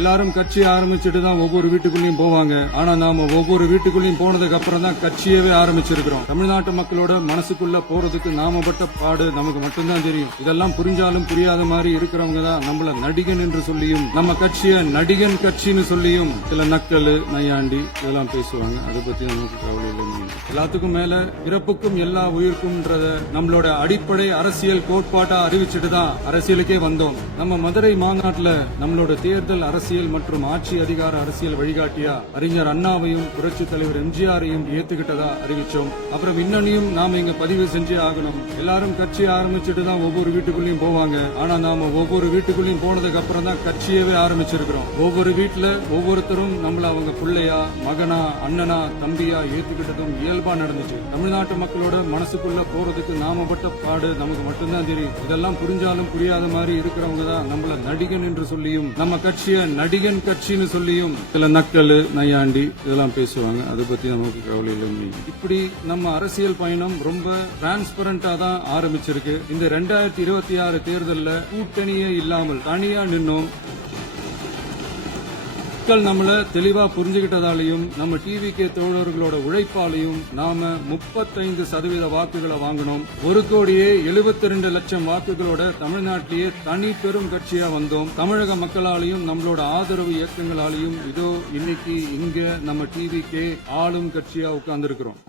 எல்லாரும் கட்சி ஆரம்பிச்சுட்டு தான் ஒவ்வொரு வீட்டுக்குள்ளேயும் போவாங்க. ஆனா நாம ஒவ்வொரு வீட்டுக்குள்ளேயும் போனதுக்கு அப்புறம் தான் கட்சியவே ஆரம்பிச்சிருக்கிறோம். தமிழ்நாட்டு மக்களோட மனசுக்குள்ள போறதுக்கு நாம பட்ட பாடு நமக்கு மட்டும்தான் தெரியும். இதெல்லாம் புரிஞ்சாலும் புரியாத மாதிரி இருக்கிறவங்க தான் நம்மள நடிகன் என்று சொல்லியும் நம்ம கட்சிய நடிகன் கட்சின்னு சொல்லியும் சில நக்கல் நையாண்டி இதெல்லாம் பேசுவாங்க. அதை பத்தி நமக்கு கவலை இல்லை. எல்லாத்துக்கும் மேல பிறப்புக்கும் எல்லா உயிருக்கும்ன்றத நம்மளோட அடிப்படை அரசியல் கோட்பாட்டா அறிவிச்சுட்டு தான் அரசியலுக்கே வந்தோம். நம்ம மதுரை மாநாட்டுல நம்மளோட தேர்தல் அரசியல் மற்றும் ஆட்சி அதிகார அரசியல் வழிகாட்டியா அறிஞர் அண்ணாவையும் புரட்சி தலைவர் எம்ஜிஆரையும் ஏத்துக்கிட்டதா அறிவிச்சோம். அப்புறம் இன்னனையும் நாம இங்க பதிவு செஞ்சே ஆகணும். எல்லாரும் கட்சி ஆரம்பிச்சுட்டு தான் ஒவ்வொரு வீட்டுக்குள்ளேயும் போவாங்க. ஆனா நாம ஒவ்வொரு வீட்டுக்குள்ளேயும் போனதுக்கு அப்புறம் தான் கட்சியவே ஆரம்பிச்சிருக்கிறோம். ஒவ்வொரு வீட்டுல ஒவ்வொருத்தரும் நம்மள அவங்க பிள்ளையா மகனா அண்ணனா தம்பியா ஏத்துக்கிட்டதும் இயல்பா நடந்துச்சு. தமிழ்நாட்டு மக்களோட மனசுக்குள்ள போறதுக்கு நாம பட்ட பாடு நமக்கு மட்டும்தான் தெரியும். இதெல்லாம் புரிஞ்சாலும் புரியாத மாதிரி இருக்கிறவங்க தான் நம்மள நடிகன் என்று சொல்லியும் நம்ம கட்சிய நடிகன் கட்சின்னு சொல்லியும் சில நக்கல் நையாண்டி இதெல்லாம் பேசுவாங்க. அதை பத்தி நமக்கு கவலை இல்லை. இப்படி நம்ம அரசியல் பயணம் ரொம்ப டிரான்ஸ்பரண்டா தான் ஆரம்பிச்சிருக்கு. இந்த 2026 தேர்தல்ல கூட்டணியே இல்லாமல் தனியா நின்னோம். மக்கள் நம்மள தெளிவா புரிஞ்சுகிட்டதாலையும் நம்ம டிவிகே தோழர்களோட உழைப்பாலையும் நாம 35% வாக்குகளை வாங்கினோம். 1,72,00,000 வாக்குகளோட தமிழ்நாட்டிலேயே தனி பெரும் கட்சியா வந்தோம். தமிழக மக்களாலையும் நம்மளோட ஆதரவு இயக்கங்களாலையும் இதோ இன்னைக்கு இங்க நம்ம டிவிகே ஆளும் கட்சியா உட்கார்ந்திருக்கிறோம்.